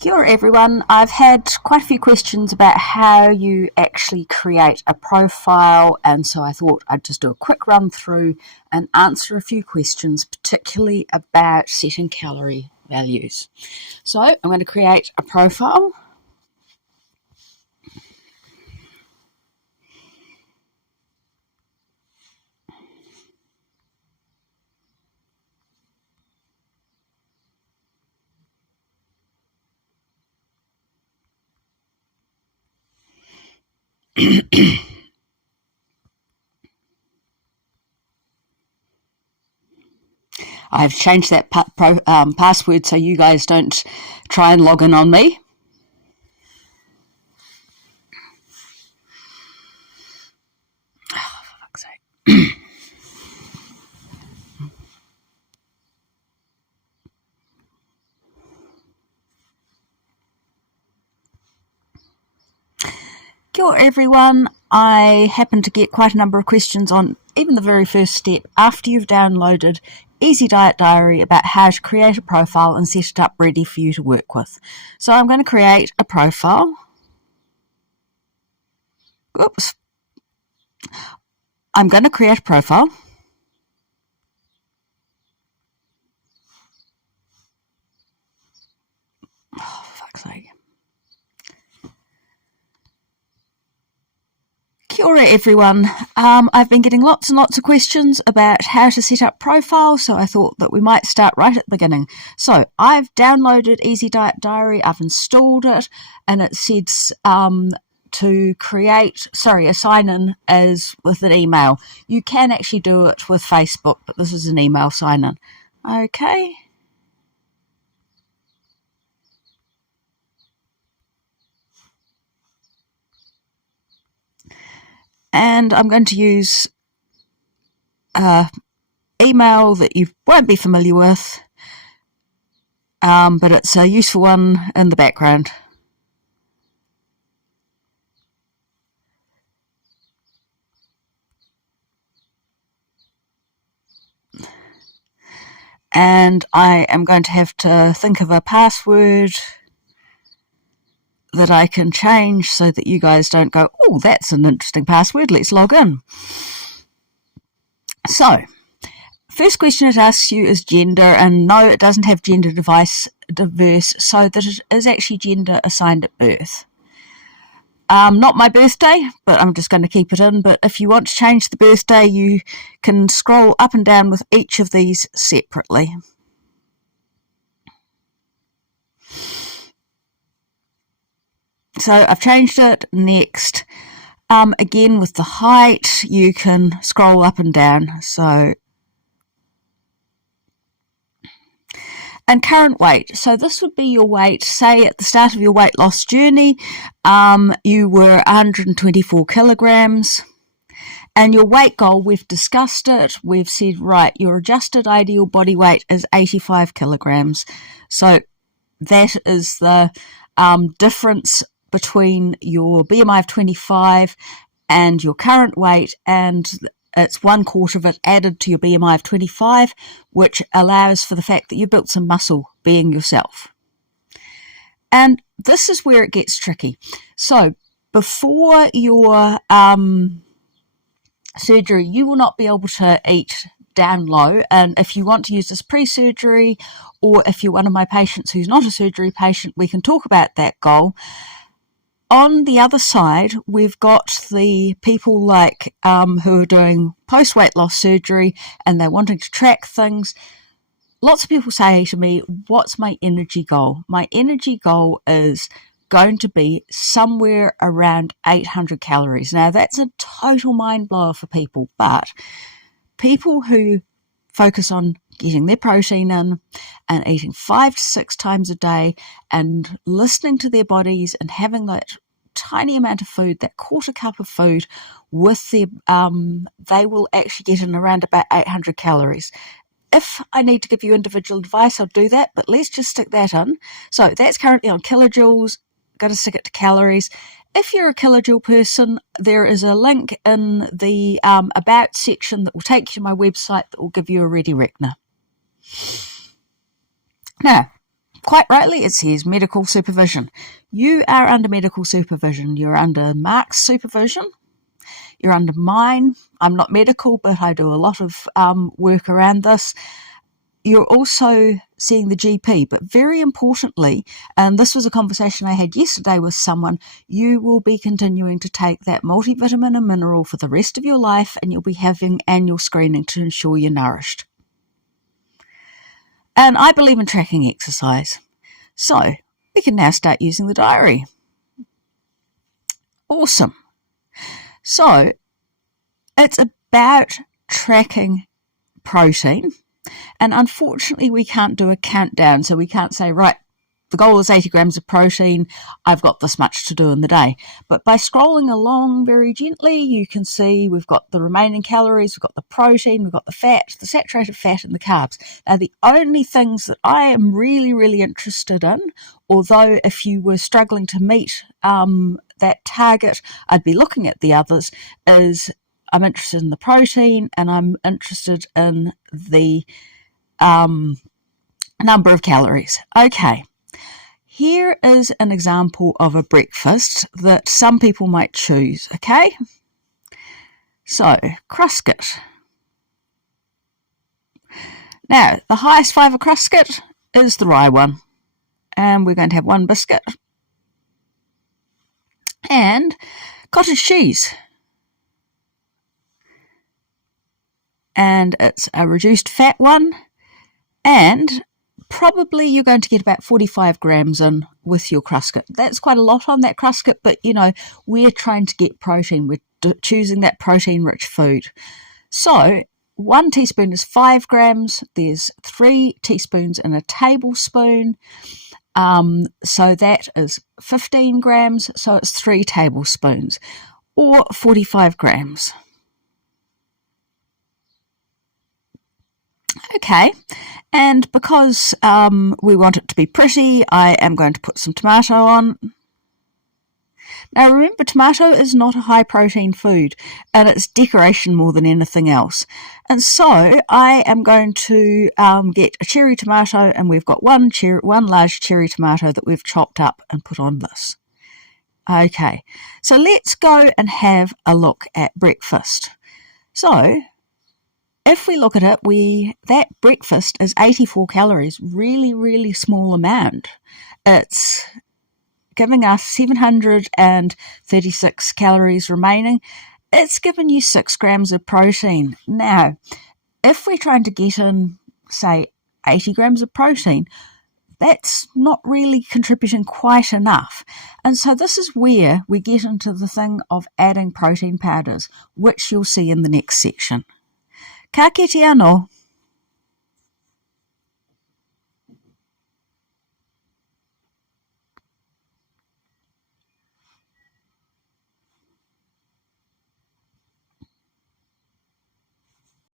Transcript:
Kia ora everyone. I've had quite a few questions about how you actually create a profile, and so I thought I'd just do a quick run through and answer a few questions, particularly about setting calorie values. So I'm going to create a profile. I've changed that password so you guys don't try and log in on me. Oh, for fuck's sake. Kia ora everyone. I happen to get quite a number of questions on even the very first step after you've downloaded Easy Diet Diary about how to create a profile and set it up ready for you to work with. So I'm going to create a profile. Oops. I'm going to create a profile. Oh, for fuck's sake. Kia ora everyone. I've been getting lots and lots of questions about how to set up profiles, so I thought that we might start right at the beginning. So I've downloaded Easy Diet Diary, I've installed it, and it says to create, a sign-in as with an email. You can actually do it with Facebook, but this is an email sign-in. Okay. And I'm going to use email that you won't be familiar with, but it's a useful one in the background. And I am going to have to think of a password that I can change so that you guys don't go, oh, that's an interesting password, let's log in. So, first question it asks you is gender, and no, it doesn't have gender diverse, so that it is actually gender assigned at birth. Not my birthday, but I'm just going to keep it in. But if you want to change the birthday, you can scroll up and down with each of these separately. So I've changed it. Next. Again, with the height, you can scroll up and down. So, and current weight. So this would be your weight. Say at the start of your weight loss journey, you were 124 kilograms. And your weight goal, we've discussed it. We've said, right, your adjusted ideal body weight is 85 kilograms. So that is the difference between your BMI of 25 and your current weight, and it's 1/4 of it added to your BMI of 25, which allows for the fact that you built some muscle being yourself. And this is where it gets tricky. So before your surgery, you will not be able to eat down low, and if you want to use this pre-surgery, or if you're one of my patients who's not a surgery patient, we can talk about that goal. On the other side, we've got the people like who are doing post-weight loss surgery and they're wanting to track things. Lots of people say to me, what's my energy goal? My energy goal is going to be somewhere around 800 calories. Now, that's a total mind blower for people, but people who focus on getting their protein in and eating 5 to 6 times a day and listening to their bodies and having that tiny amount of food, that 1/4 cup of food with their, they will actually get in around about 800 calories. If I need to give you individual advice, I'll do that, but let's just stick that in. So that's currently on kilojoules, got to stick it to calories. If you're a kilojoule person, there is a link in the About section that will take you to my website that will give you a ready reckoner. Now, quite rightly, it says medical supervision. You are under medical supervision. You're under Mark's supervision. You're under mine. I'm not medical, but I do a lot of work around this. You're also seeing the GP, but very importantly, and this was a conversation I had yesterday with someone, you will be continuing to take that multivitamin and mineral for the rest of your life, and you'll be having annual screening to ensure you're nourished. And I believe in tracking exercise. So we can now start using the diary. Awesome. So it's about tracking protein. And unfortunately, we can't do a countdown. So we can't say, right, the goal is 80 grams of protein. I've got this much to do in the day. But by scrolling along very gently, you can see we've got the remaining calories, we've got the protein, we've got the fat, the saturated fat, and the carbs. Now, the only things that I am really, really interested in, although if you were struggling to meet that target, I'd be looking at the others, is I'm interested in the protein and I'm interested in the number of calories. Okay. Here is an example of a breakfast that some people might choose, okay? So, Crusket. Now, the highest fibre Crusket is the rye one. And we're going to have one biscuit. And cottage cheese. And it's a reduced fat one. And probably you're going to get about 45 grams in with your Crusket. That's quite a lot on that Crusket, but we're trying to get protein. We're choosing that protein-rich food. So 1 teaspoon is 5 grams. There's 3 teaspoons in a tablespoon. So that is 15 grams. So it's 3 tablespoons or 45 grams. Okay, and because we want it to be pretty, I am going to put some tomato on. Now remember, tomato is not a high protein food, and it's decoration more than anything else. And so I am going to get a cherry tomato, and we've got one large cherry tomato that we've chopped up and put on this. Okay, so let's go and have a look at breakfast. So if we look at it, that breakfast is 84 calories, really, really small amount. It's giving us 736 calories remaining. It's given you 6 grams of protein. Now, if we're trying to get in, say, 80 grams of protein, that's not really contributing quite enough. And so this is where we get into the thing of adding protein powders, which you'll see in the next section. Ka kite anō.